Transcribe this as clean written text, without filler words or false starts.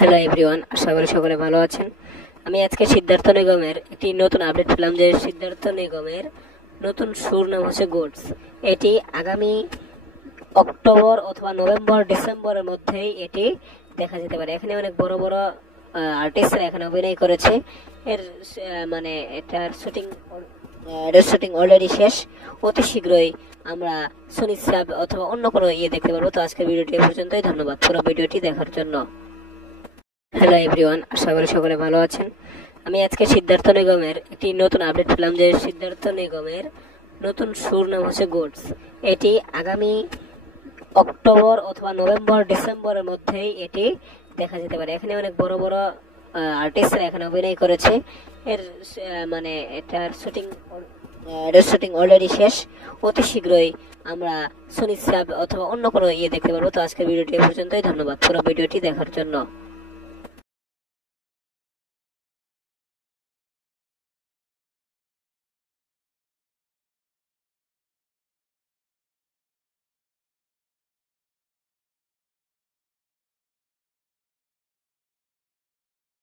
Hello everyone, আশা করি সকলে ভালো আছেন। আমি আজকে সিদ্ধার্থ নিগমের একটি নতুন আপডেট পেলাম যে সিদ্ধার্থ নিগমের নতুন সুর নাম হচ্ছে গোডস। এটি আগামী অক্টোবর অথবা নভেম্বর ডিসেম্বরের মধ্যেই এটি দেখা যেতে পারে। এখানে অনেক বড় বড় আর্টিস্টরা এখানে অভিনয় করেছে। এর এটার শুটিং অলরেডি শেষ। অতি শীঘ্রই আমরা সোনি সাব অথবা অন্য কোনো দেখতে পারবো। তো আজকের ভিডিওটি এ পর্যন্তই। ধন্যবাদ পুরো ভিডিওটি দেখার জন্য। হ্যালো এভরিওয়ান, আশা করি সকলে ভালো আছেন। আমি আজকে সিদ্ধার্থ নিগমের একটি নতুন আপডেট পেলাম যে সিদ্ধার্থ নিগমের নতুন সুর নাম হচ্ছে গোডস। এটি আগামী অক্টোবর অথবা নভেম্বর ডিসেম্বরের মধ্যেই এটি দেখা যেতে পারে। এখানে অনেক বড় বড় আর্টিস্টরা এখানে অভিনয় করেছে। এর এটার শুটিং অলরেডি শেষ। অতি শীঘ্রই আমরা সোনি সাব অথবা অন্য কোনো দেখতে পারবো। তো আজকের ভিডিওটি এ পর্যন্তই। ধন্যবাদ পুরো ভিডিওটি দেখার জন্য।